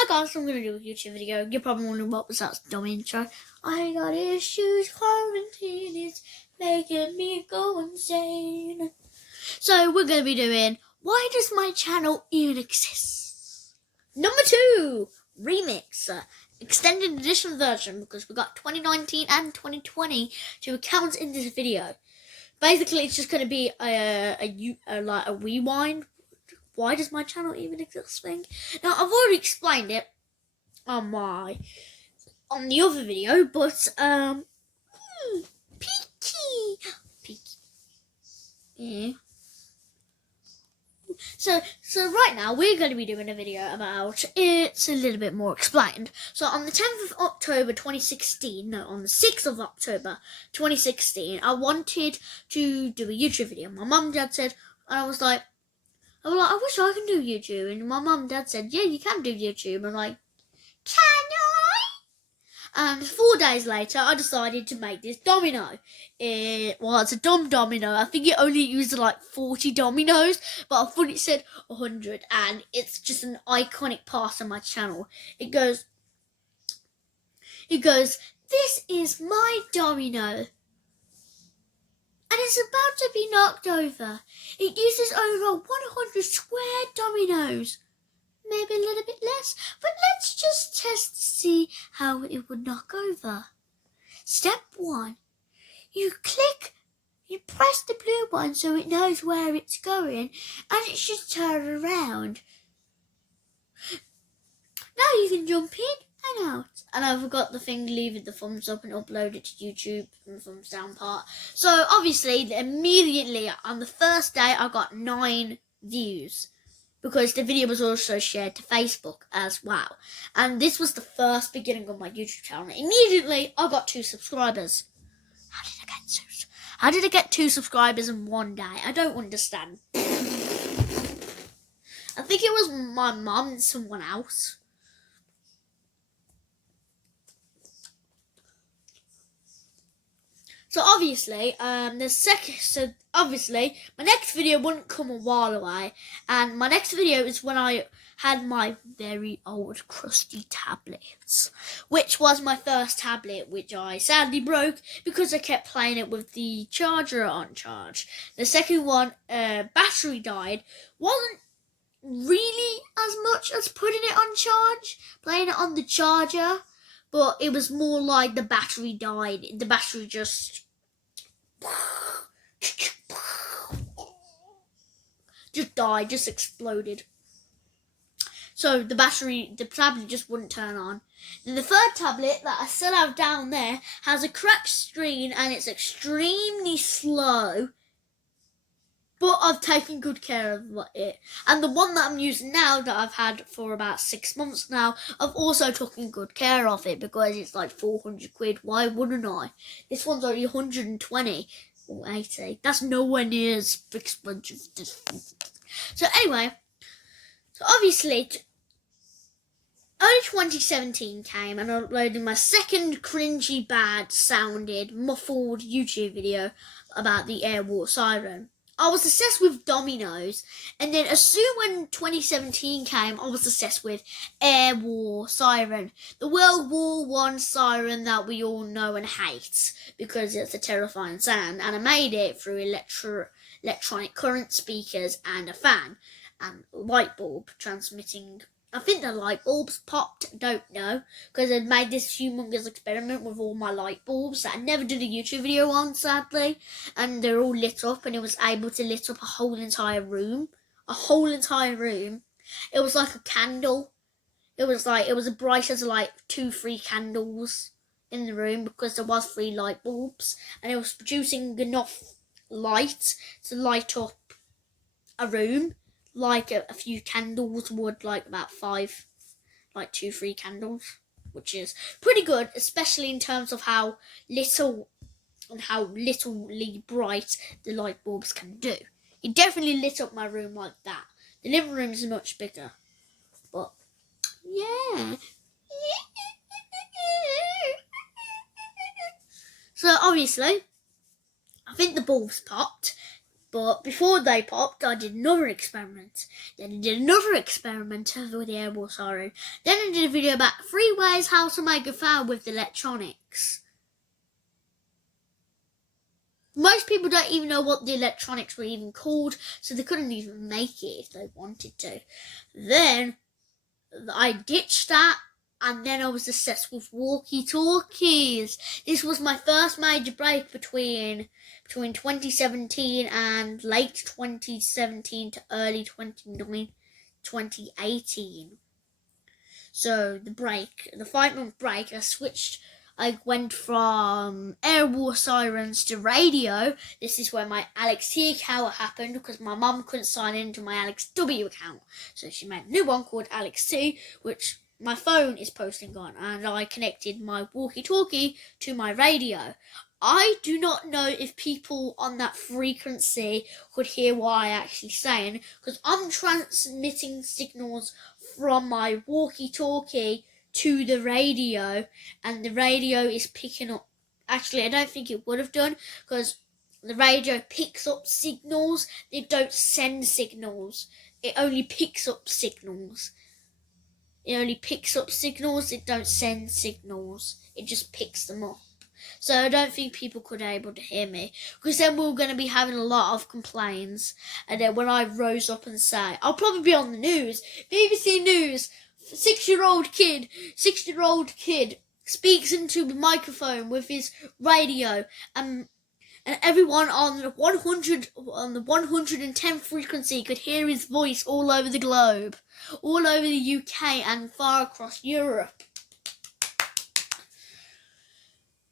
Hi guys, I'm going to do a YouTube video. You're probably wondering what was that dumb intro. I got issues, quarantine is making me go insane. So we're going to be doing, why does my channel even exist? Number 2, remix, extended edition version, because we got 2019 and 2020 to count in this video. Basically, it's just going to be a rewind. Why does my channel even exist thing? Now, I've already explained it on the other video, but peaky. Yeah. So right now we're going to be doing a video about it's a little bit more explained. So on the 10th of October 2016, no, on the 6th of October 2016, I wanted to do a YouTube video. My mum and dad said, and I was like, I wish I could do YouTube. And my mum and dad said, yeah, you can do YouTube. I'm like, can I? And 4 days later, I decided to make this domino. It's a dumb domino. I think it only used like 40 dominoes, but I thought it said 100. And it's just an iconic part of my channel. It goes, this is my domino. And it's about to be knocked over. It uses over 100 square dominoes. Maybe a little bit less, but let's just test to see how it would knock over. Step 1. You press the blue one so it knows where it's going, and it should turn around. Now you can jump in and out. And I forgot the thing, leaving the thumbs up and upload it to YouTube and the thumbs down part. So obviously, immediately on the first day, I got 9 views. Because the video was also shared to Facebook as well. And this was the first beginning of my YouTube channel. Immediately, I got 2 subscribers. How did I get 2 subscribers in one day? I don't understand. I think it was my mum and someone else. So obviously, my next video wouldn't come a while away, and my next video is when I had my very old crusty tablets, which was my first tablet, which I sadly broke because I kept playing it with the charger on charge. The second one, battery died, wasn't really as much as putting it on charge, playing it on the charger. But it was more like the battery died. The battery just died, just exploded. So the tablet just wouldn't turn on. Then the third tablet that I still have down there has a cracked screen and it's extremely slow. But I've taken good care of it. And the one that I'm using now, that I've had for about 6 months now, I've also taken good care of it because it's like 400 quid. Why wouldn't I? This one's only 120 or 80. That's nowhere near as expensive. So anyway, so obviously, early 2017 came and I uploaded my second cringy, bad sounded, muffled YouTube video about the air war siren. I was obsessed with dominoes, and then as soon when 2017 came, I was obsessed with air war siren, the World War I siren that we all know and hate because it's a terrifying sound, and I made it through electronic current speakers and a fan and light bulb transmitting. I think the light bulbs popped, don't know, because I made this humongous experiment with all my light bulbs that I never did a YouTube video on, sadly, and they're all lit up, and it was able to lit up a whole entire room. It was like a candle. It was as bright as like 2-3 candles in the room because there was 3 light bulbs, and it was producing enough light to light up a room. Like a few candles would, like about 5, like 2-3 candles, which is pretty good, especially in terms of how little bright the light bulbs can do. It definitely lit up my room like that. The living room is much bigger, but yeah. So obviously, I think the bulbs popped. But before they popped, I did another experiment. Then I did another experiment with the airball siren. Then I did a video about 3 ways how to make a fire with the electronics. Most people don't even know what the electronics were even called, so they couldn't even make it if they wanted to. Then I ditched that, and then I was obsessed with walkie-talkies. This was my first major break between 2017 and late 2017 to early 2018. So the 5-month break, I went from air war sirens to radio. This is where my Alex T account happened because my mum couldn't sign into my Alex W account. So she made a new one called Alex T, which my phone is posting on, and I connected my walkie-talkie to my radio. I do not know if people on that frequency could hear what I actually saying, because I'm transmitting signals from my walkie-talkie to the radio, and the radio is picking up. Actually, I don't think it would have done, because the radio picks up signals. It don't send signals. It only picks up signals. It don't send signals. It just picks them up. So I don't think people could be able to hear me, because then we were going to be having a lot of complaints. And then when I rose up and say, I'll probably be on the news, BBC News, 6-year-old kid speaks into the microphone with his radio, and everyone on the 110 frequency could hear his voice all over the globe, all over the UK and far across Europe.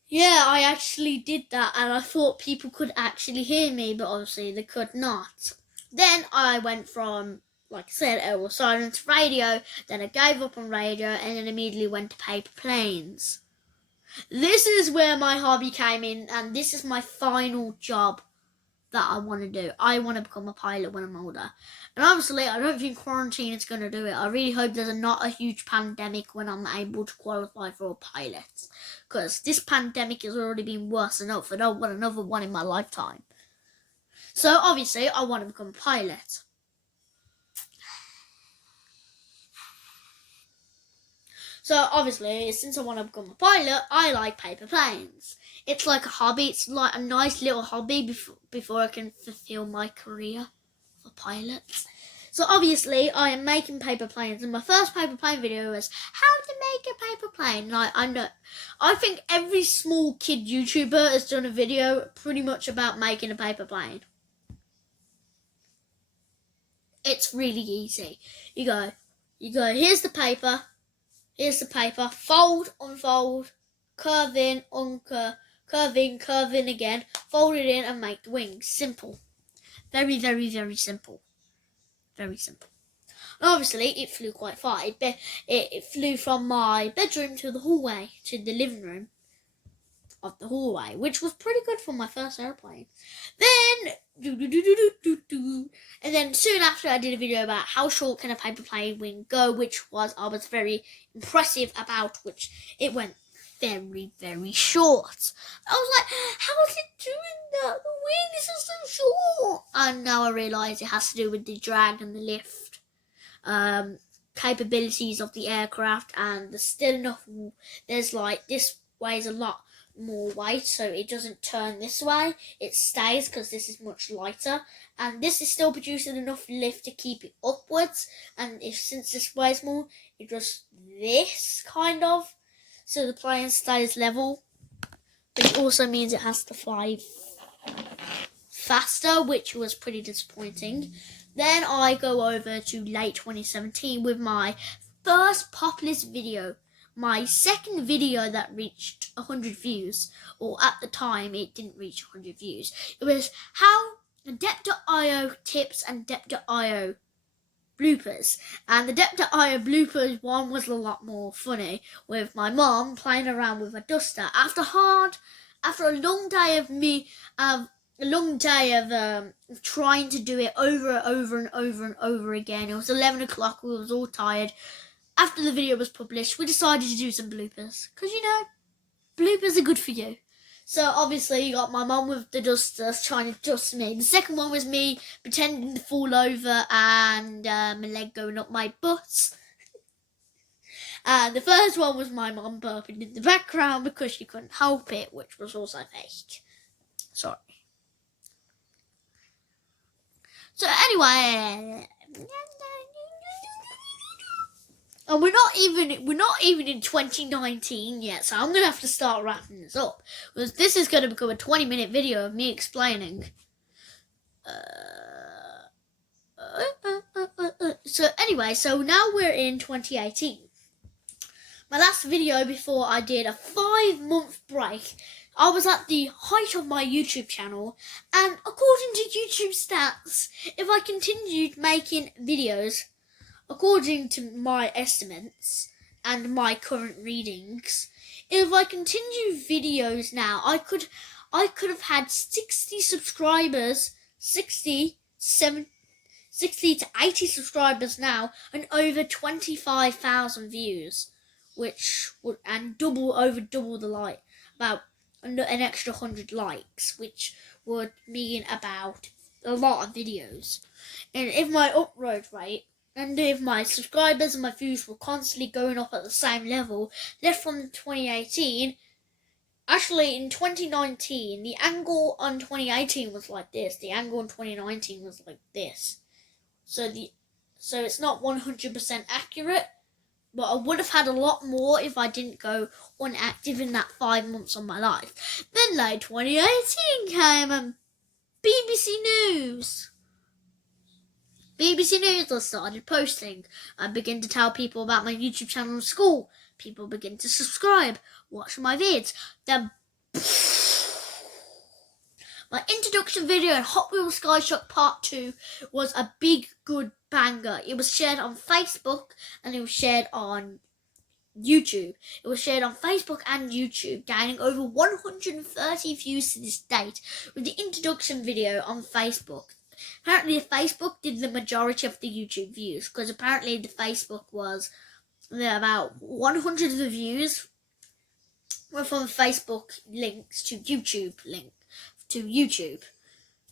Yeah, I actually did that, and I thought people could actually hear me, but obviously they could not. Then I went from, like I said, air war siren to radio. Then I gave up on radio, and then immediately went to paper planes. This is where my hobby came in, and this is my final job that I want to do. I want to become a pilot when I'm older. And obviously, I don't think quarantine is going to do it. I really hope there's not a huge pandemic when I'm able to qualify for a pilot. Because this pandemic has already been worse enough. I don't want another one in my lifetime. So obviously, I want to become a pilot. So obviously, since I want to become a pilot, I like paper planes. It's like a hobby. It's like a nice little hobby before I can fulfill my career for pilots. So obviously, I am making paper planes, and my first paper plane video was how to make a paper plane. Like, I think every small kid YouTuber has done a video pretty much about making a paper plane. It's really easy. You go, here's the paper, fold, unfold, curve in, uncurve, curve in again, fold it in and make the wings. Simple. Very, very, very simple. Very simple. And obviously, it flew quite far. It flew from my bedroom to the hallway, to the living room of the hallway, which was pretty good for my first airplane. Then, and then soon after, I did a video about how short can a paper plane wing go, which I was very impressive about, which it went very, very short. I was like, how is it doing that? The wings are so short. And now I realise it has to do with the drag and the lift capabilities of the aircraft, and there's still enough. There's like, this weighs a lot more weight, so it doesn't turn this way. It stays because this is much lighter, and this is still producing enough lift to keep it upwards. And since this weighs more, it does this kind of, so the plane stays level, but it also means it has to fly faster, which was pretty disappointing. Then I go over to late 2017 with my first populist video, my second video that reached 100 views, or at the time it didn't reach 100 views. It was how Adept.io tips and Adept.io bloopers. And the Adept.io bloopers one was a lot more funny, with my mom playing around with a duster after a long day of trying to do it over and over again. It was 11 o'clock, we was all tired. After the video was published, we decided to do some bloopers. Because, bloopers are good for you. So obviously you got my mum with the dusters trying to dust me. The second one was me pretending to fall over and my leg going up my butt. And the first one was my mum burping in the background because she couldn't help it, which was also fake. Sorry. So anyway, and we're not even in 2019 yet, so I'm gonna have to start wrapping this up because this is gonna become a 20-minute video of me explaining. So anyway, so now we're in 2018. My last video before I did a 5-month break, I was at the height of my YouTube channel, and according to YouTube stats, if I continued making videos, according to my estimates and my current readings, if I continue videos now, I could have had 60 subscribers, 60 to 80 subscribers now, and over 25,000 views, which would double the like, about an extra 100 likes, which would mean about a lot of videos. And if my upload rate and if my subscribers and my views were constantly going up at the same level, then from 2018, actually in 2019, the angle on 2018 was like this. The angle in 2019 was like this. So it's not 100% accurate, but I would have had a lot more if I didn't go inactive in that 5 months of my life. Then late 2018 came and BBC News. BBC News, I started posting. I began to tell people about my YouTube channel in school. People began to subscribe, watch my vids. Then my introduction video in Hot Wheels Sky Shock Part 2 was a big, good banger. It was shared on Facebook and it was shared on YouTube. It was shared on Facebook and YouTube, gaining over 130 views to this date with the introduction video on Facebook. Apparently Facebook did the majority of the YouTube views, because apparently the Facebook was about 100 of the views were from Facebook links to YouTube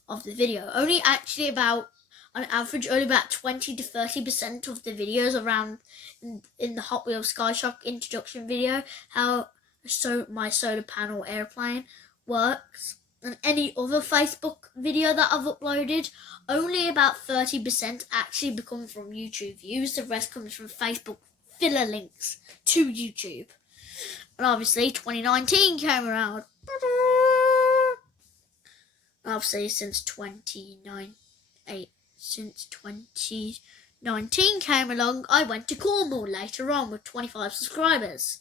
of the video. Only actually about, on average, only about 20 to 30% of the videos around in the Hot Wheels Sky Shock introduction video, how my solar panel airplane works. And any other Facebook video that I've uploaded, only about 30% actually become from YouTube views. The rest comes from Facebook filler links to YouTube. And obviously 2019 came around. Obviously since 2019 came along, I went to Cornwall later on with 25 subscribers.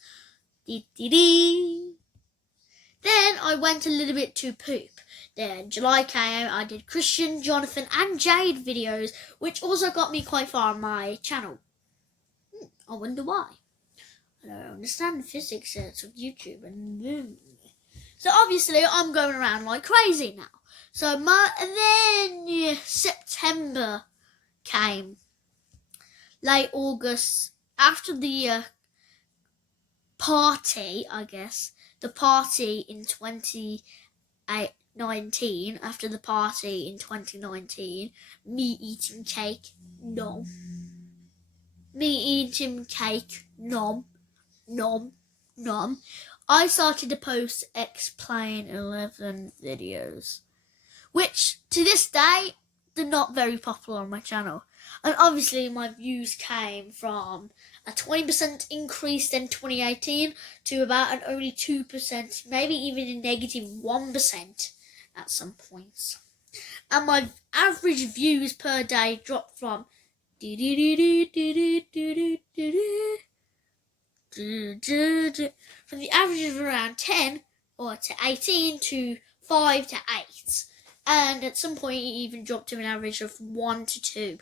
Then I went a little bit to poop. Then July came, I did Christian, Jonathan and Jade videos, which also got me quite far on my channel. I wonder why. I don't understand the physics of YouTube. So obviously I'm going around like crazy now. So then September came. Late August, after the party, I guess. The party in 2019, after the party in 2019, me eating cake, nom. I started to post X-Plane 11 videos, which to this day, they're not very popular on my channel. And obviously my views came from a 20% increase in 2018 to about an only 2%, maybe even a negative 1% at some points. And my average views per day dropped from from the average of around 10 or to 18 to 5 to 8. And at some point it even dropped to an average of 1 to 2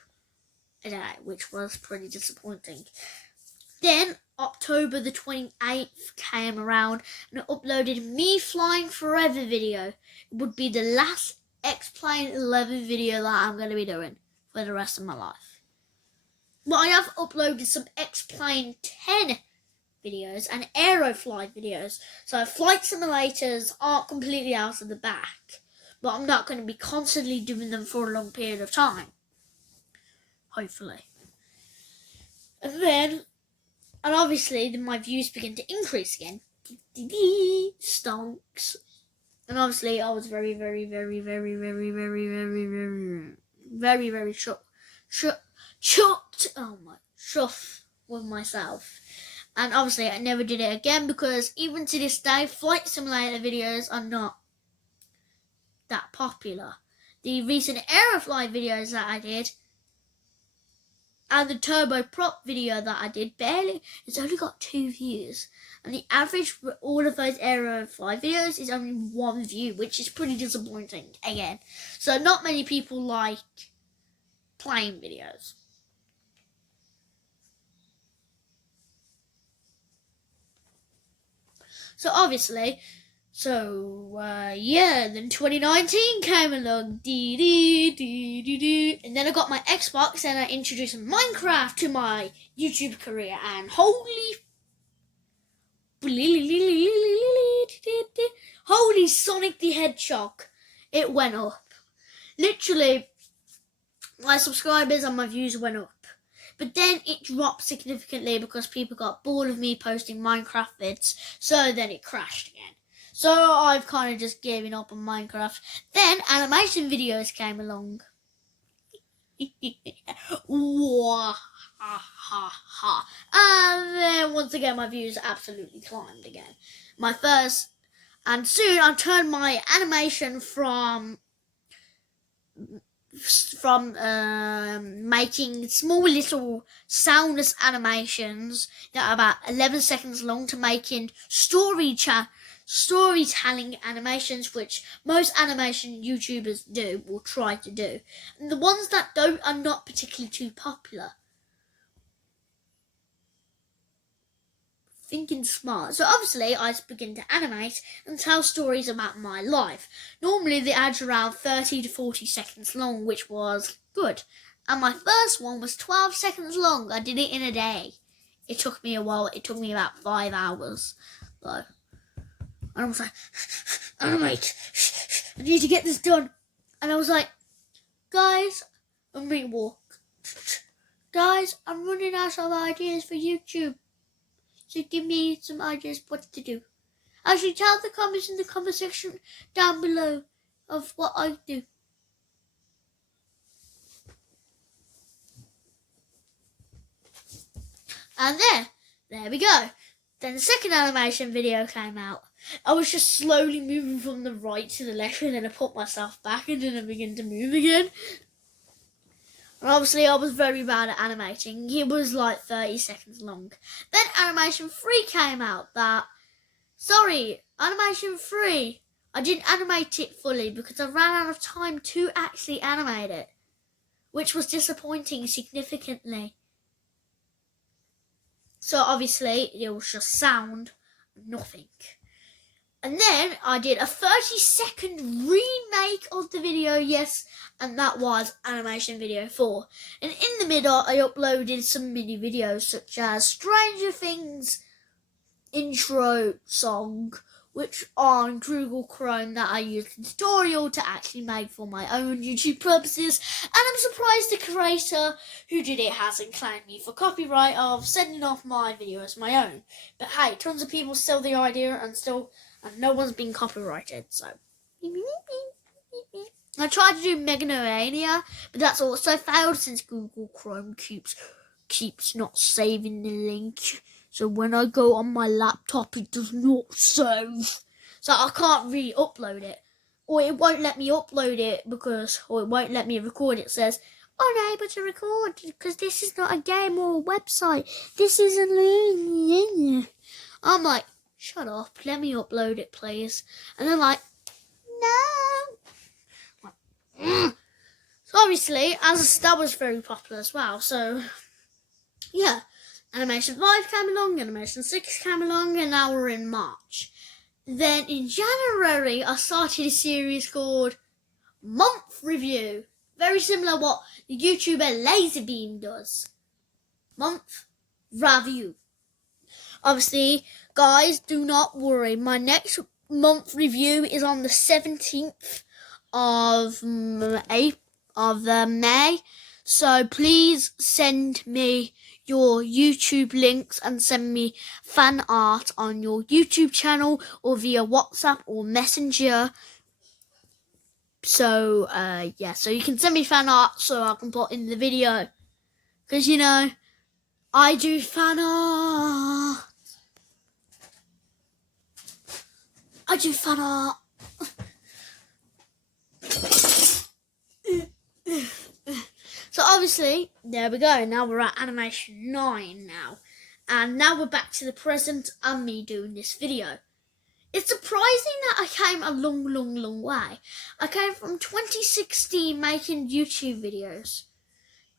a day, which was pretty disappointing. Then October the 28th came around and I uploaded me flying forever video. It would be the last X-Plane 11 video that I'm going to be doing for the rest of my life. But I have uploaded some X-Plane 10 videos and Aerofly videos. So flight simulators aren't completely out of the back, but I'm not going to be constantly doing them for a long period of time. Hopefully. And obviously then my views begin to increase again. Stonks. And obviously I was very chuffed with myself. And obviously I never did it again, because even to this day, flight simulator videos are not that popular. The recent Aerofly videos that I did and the turboprop video that I did, it's only got 2 views. And the average for all of those Aerofly videos is only 1 view, which is pretty disappointing again. So not many people like plane videos. So obviously, then 2019 came along, and then I got my Xbox and I introduced Minecraft to my YouTube career, and holy Sonic the Hedgehog, it went up. Literally, my subscribers and my views went up. But then it dropped significantly because people got bored of me posting Minecraft vids, so then it crashed again. So I've kind of just given up on Minecraft. Then animation videos came along. And then once again my views absolutely climbed again. And soon I turned my animation from making small little soundless animations that are about 11 seconds long to making storytelling animations, which most animation YouTubers do or try to do. And the ones that don't are not particularly too popular. Thinking smart. So obviously I begin to animate and tell stories about my life. Normally the ads are around 30 to 40 seconds long, which was good. And my first one was 12 seconds long. I did it in a day. It took me a while. It took me about 5 hours though. And I was like, animate, I need to get this done. And I was like, guys, I'm being walk. Guys, I'm running out of ideas for YouTube. So give me some ideas what to do. Actually, tell the comments in the comment section down below of what I do. And there we go. Then the second animation video came out. I was just slowly moving from the right to the left, and then I put myself back and then I began to move again. And obviously I was very bad at animating. It was like 30 seconds long. Then Animation 3 came out. Animation 3. I didn't animate it fully because I ran out of time to actually animate it, which was disappointing significantly. So obviously it was just sound, nothing. And then I did a 30-second remake of the video, yes, and that was Animation Video 4. And in the middle, I uploaded some mini videos such as Stranger Things intro song, which on Google Chrome that I used a tutorial to actually make for my own YouTube purposes. And I'm surprised the creator who did it hasn't claimed me for copyright of sending off my video as my own. But hey, tons of people steal the idea and no one's been copyrighted, so. I tried to do Meganomania, but that's also failed since Google Chrome keeps not saving the link. So when I go on my laptop, it does not save. So I can't really upload it. Or it won't let me upload it or it won't let me record it. It says, unable to record because this is not a game or a website. This is a... I'm like, shut up, let me upload it, please. And they're like, no. So obviously, that was very popular as well. So, yeah. Animation 5 came along, Animation 6 came along, and now we're in March. Then in January, I started a series called Month Review. Very similar to what the YouTuber Laserbeam does. Month Review. Obviously, guys, do not worry. My next month review is on the 17th of May. So please send me your YouTube links and send me fan art on your YouTube channel or via WhatsApp or Messenger. So, so you can send me fan art so I can put in the video. Because, I do fan art. I do fan art. So obviously, there we go. Now we're at animation 9 now. And now we're back to the present and me doing this video. It's surprising that I came a long way. I came from 2016 making YouTube videos.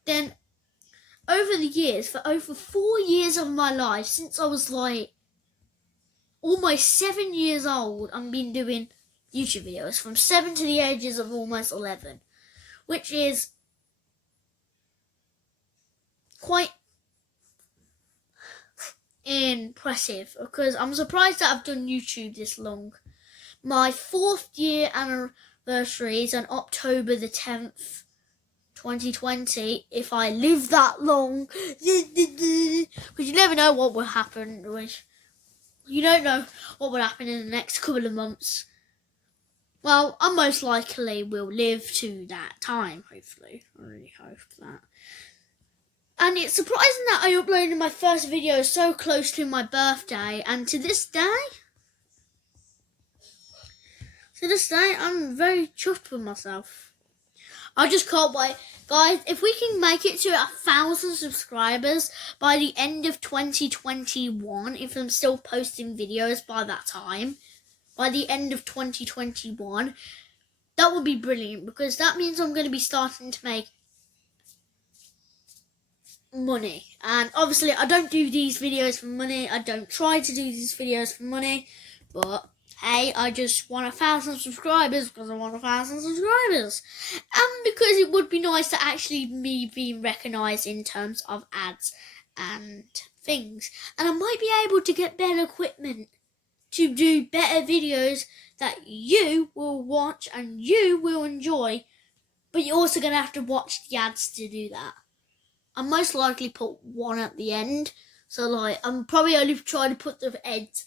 Then, over the years, for over 4 years of my life, since I was like almost 7 years old, I've been doing YouTube videos from 7 to the ages of almost 11, which is quite impressive because I'm surprised that I've done YouTube this long. My 4th year anniversary is on October the 10th, 2020, if I live that long. Because you never know what will happen. You don't know what will happen in the next couple of months. Well, I most likely will live to that time, hopefully. I really hope that. And it's surprising that I uploaded my first video so close to my birthday, and to this day, I'm very chuffed with myself. I just can't wait. Guys, if we can make it to 1,000 subscribers by the end of 2021, if I'm still posting videos by that time, by the end of 2021, that would be brilliant, because that means I'm going to be starting to make money. And obviously I don't do these videos for money. I don't try to do these videos for money, but hey, I just want 1,000 subscribers because I want 1,000 subscribers, and because it would be nice to actually me being recognised in terms of ads and things, and I might be able to get better equipment to do better videos that you will watch and you will enjoy, but you're also going to have to watch the ads to do that. I'll most likely put one at the end. So like, I'm probably only trying to put the ads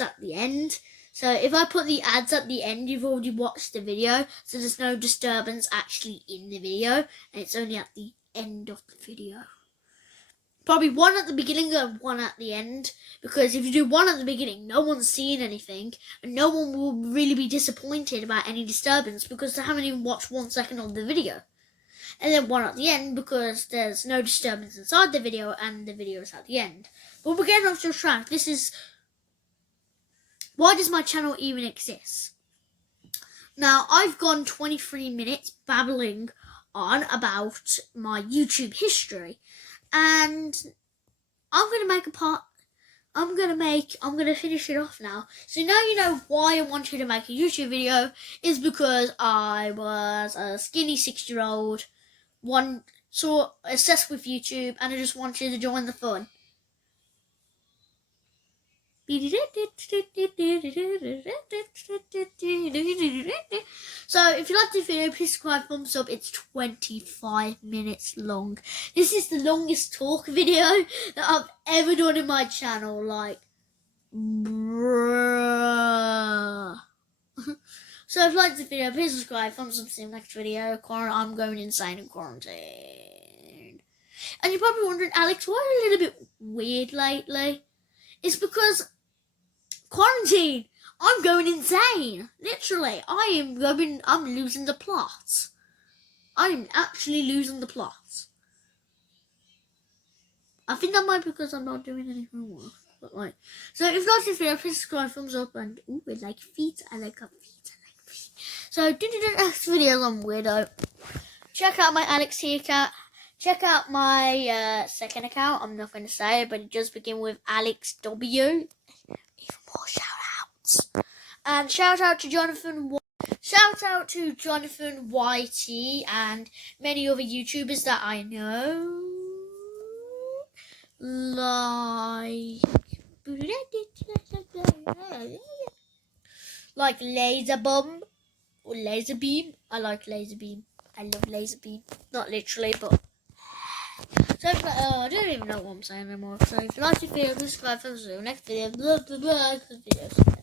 at the end. So if I put the ads at the end, you've already watched the video. So there's no disturbance actually in the video. And it's only at the end of the video. Probably one at the beginning and one at the end. Because if you do one at the beginning, no one's seeing anything. And no one will really be disappointed about any disturbance, because they haven't even watched 1 second of the video. And then one at the end, because there's no disturbance inside the video and the video is at the end. But we're getting off the track. This is, why does my channel even exist? Now, I've gone 23 minutes babbling on about my YouTube history, and I'm going to finish it off now. So now you know why I wanted to make a YouTube video, is because I was a skinny 6-year-old, obsessed with YouTube, and I just wanted to join the fun. So if you like this video, please subscribe, thumbs up. It's 25 minutes long. This is the longest talk video that I've ever done in my channel. Like, bruh. So if you like this video, please subscribe, thumbs up, see you in the next video. I'm going insane in quarantine. And you're probably wondering, Alex, why are you a little bit weird lately? It's because quarantine. I'm going insane. Literally, I'm losing the plot. I'm actually losing the plot. I think that might be because I'm not doing any homework. But like, so if you like this video, please subscribe, thumbs up, and ooh, I like feet. I like feet. So do the next videos on Weirdo. Check out my Alex T account. Check out my second account. I'm not going to say it, but it does begin with Alex W. Even more shout outs. And shout out to Jonathan YT and many other YouTubers that I know. Like like laser bomb or laser beam. I like laser beam. I love laser beam. Not literally, but. So, I don't even know what I'm saying anymore. So, if you like this video, subscribe for the next video. Blah, blah, blah, videos.